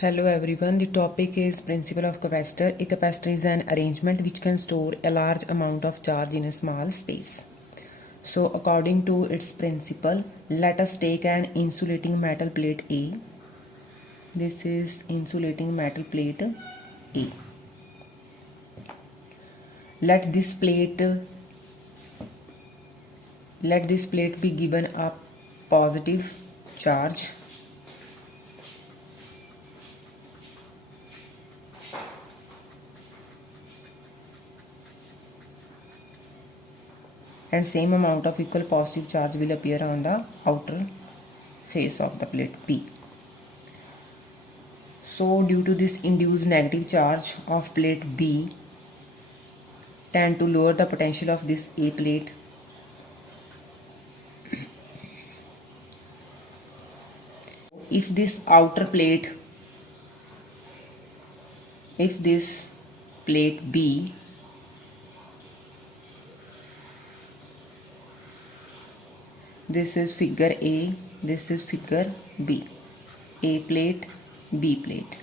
Hello everyone, the topic is principle of capacitor. A capacitor is an arrangement which can store a large amount of charge in a small space. So according to its principle, let us take an insulating metal plate A. This is insulating metal plate A. Let this plate be given a positive charge and same amount of equal positive charge will appear on the outer face of the plate B. So due to this induced negative charge of plate B tend to lower the potential of this A plate. If this plate B this is figure A, this is figure B. A plate, B plate.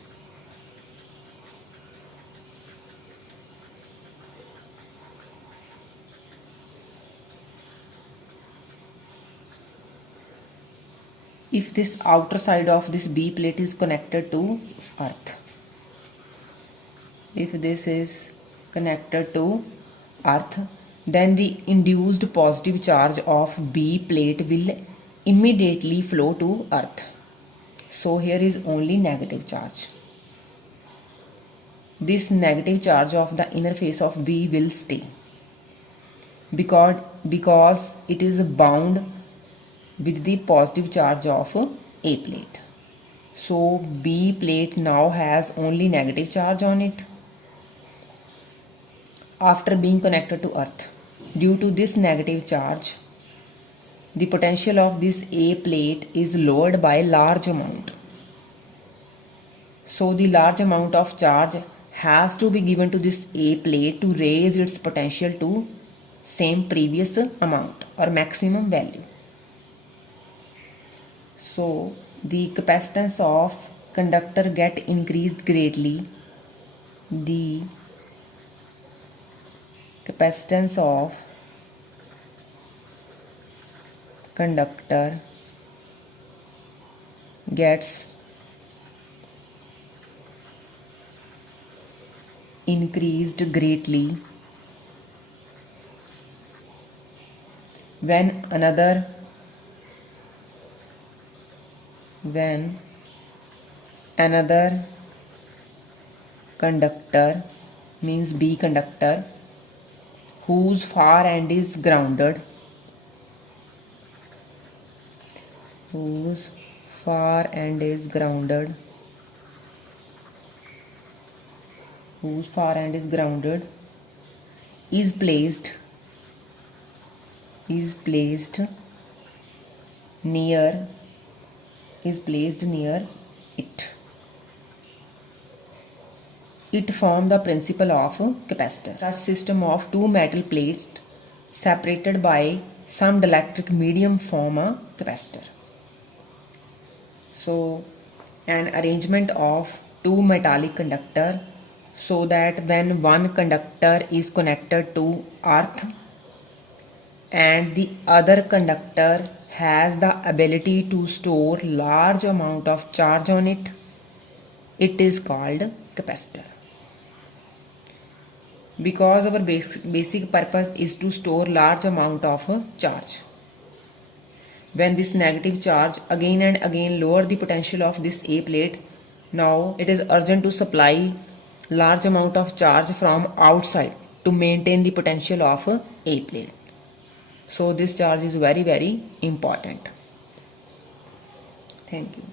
If this outer side of this B plate is connected to earth, if this is connected to earth, then the induced positive charge of B plate will immediately flow to earth. So here is only negative charge. This negative charge of the inner face of B will stay because it is bound with the positive charge of A plate. So B plate now has only negative charge on it after being connected to earth. Due to this negative charge, the potential of this A plate is lowered by a large amount. So the large amount of charge has to be given to this A plate to raise its potential to same previous amount or maximum value. So the capacitance of conductor get increased greatly. The capacitance of conductor gets increased greatly when another conductor, means B conductor, whose far end is grounded, is placed near it. It forms the principle of capacitor. Such system of two metal plates separated by some dielectric medium form a capacitor. So an arrangement of two metallic conductor, so that when one conductor is connected to earth and the other conductor has the ability to store large amount of charge on it, it is called capacitor. Because our basic purpose is to store large amount of charge. When this negative charge again and again lower the potential of this A plate, now it is urgent to supply large amount of charge from outside to maintain the potential of A plate. So this charge is very important. Thank you.